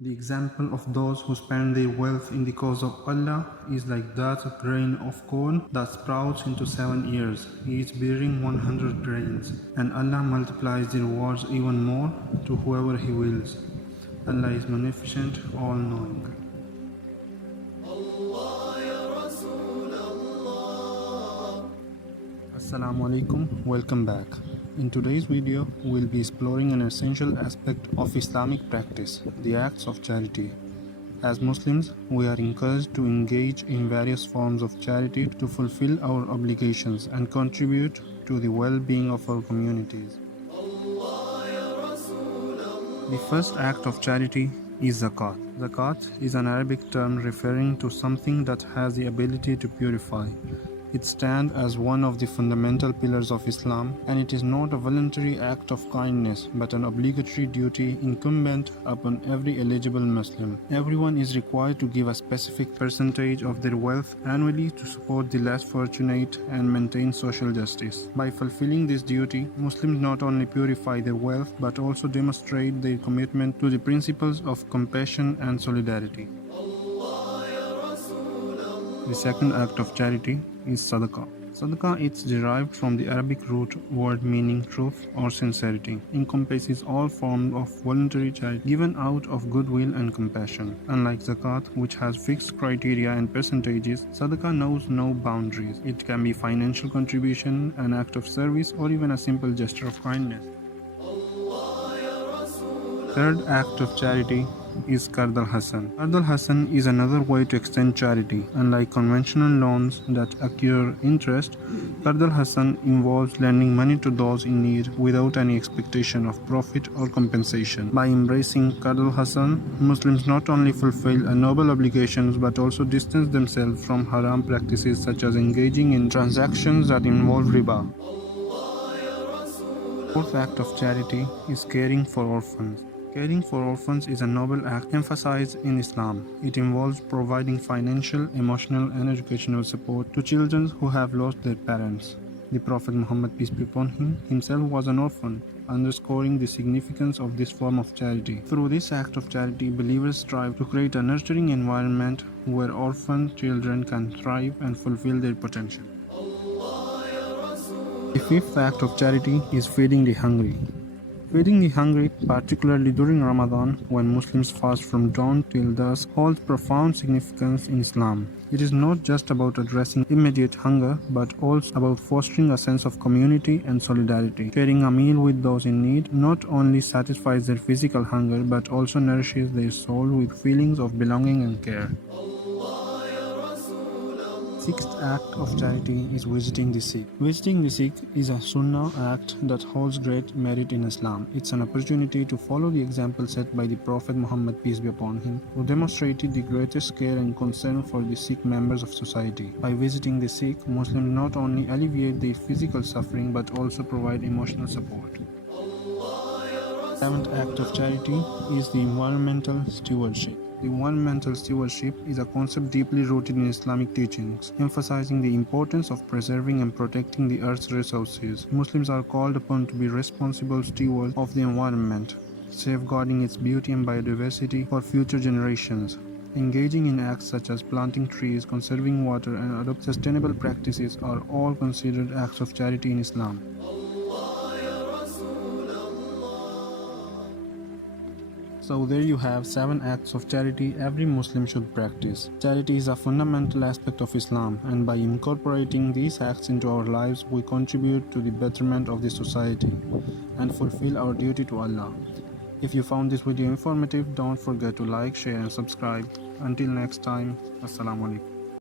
The example of those who spend their wealth in the cause of Allah is like that grain of corn that sprouts into 7 years, each bearing 100 grains, and Allah multiplies the rewards even more to whoever He wills. Allah is magnificent, all-knowing. Assalamu Alaikum, welcome back. In today's video, we'll be exploring an essential aspect of Islamic practice, the acts of charity. As Muslims, we are encouraged to engage in various forms of charity to fulfill our obligations and contribute to the well-being of our communities. The first act of charity is Zakat. Zakat is an Arabic term referring to something that has the ability to purify. It stands as one of the fundamental pillars of Islam, and it is not a voluntary act of kindness but an obligatory duty incumbent upon every eligible Muslim. Everyone is required to give a specific percentage of their wealth annually to support the less fortunate and maintain social justice. By fulfilling this duty, Muslims not only purify their wealth but also demonstrate their commitment to the principles of compassion and solidarity. The second act of charity is Sadaqah. Sadaqah is derived from the Arabic root word meaning truth or sincerity. Encompasses all forms of voluntary charity given out of goodwill and compassion. Unlike Zakat, which has fixed criteria and percentages, Sadaqah knows no boundaries. It can be financial contribution, an act of service, or even a simple gesture of kindness. Third act of charity is Qard al-Hasan. Qard al-Hasan is another way to extend charity. Unlike conventional loans that accrue interest, Qard al-Hasan involves lending money to those in need without any expectation of profit or compensation. By embracing Qard al-Hasan, Muslims not only fulfill noble obligations but also distance themselves from haram practices such as engaging in transactions that involve riba. Fourth act of charity is caring for orphans. Caring for orphans is a noble act emphasized in Islam. It involves providing financial, emotional, and educational support to children who have lost their parents. The Prophet Muhammad, peace be upon him, himself was an orphan, underscoring the significance of this form of charity. Through this act of charity, believers strive to create a nurturing environment where orphan children can thrive and fulfill their potential. The fifth act of charity is feeding the hungry. Feeding the hungry, particularly during Ramadan, when Muslims fast from dawn till dusk, holds profound significance in Islam. It is not just about addressing immediate hunger, but also about fostering a sense of community and solidarity. Sharing a meal with those in need not only satisfies their physical hunger, but also nourishes their soul with feelings of belonging and care. Sixth act of charity is visiting the sick. Visiting the sick is a sunnah act that holds great merit in Islam. It's an opportunity to follow the example set by the Prophet Muhammad, peace be upon him, who demonstrated the greatest care and concern for the sick members of society. By visiting the sick, Muslims not only alleviate their physical suffering but also provide emotional support. Seventh act of charity is the environmental stewardship. The environmental stewardship is a concept deeply rooted in Islamic teachings, emphasizing the importance of preserving and protecting the earth's resources. Muslims are called upon to be responsible stewards of the environment, safeguarding its beauty and biodiversity for future generations. Engaging in acts such as planting trees, conserving water, and adopting sustainable practices are all considered acts of charity in Islam. So there you have 7 acts of charity every Muslim should practice. Charity is a fundamental aspect of Islam, and by incorporating these acts into our lives, we contribute to the betterment of the society and fulfill our duty to Allah. If you found this video informative, don't forget to like, share and subscribe. Until next time, Assalamu Alaikum.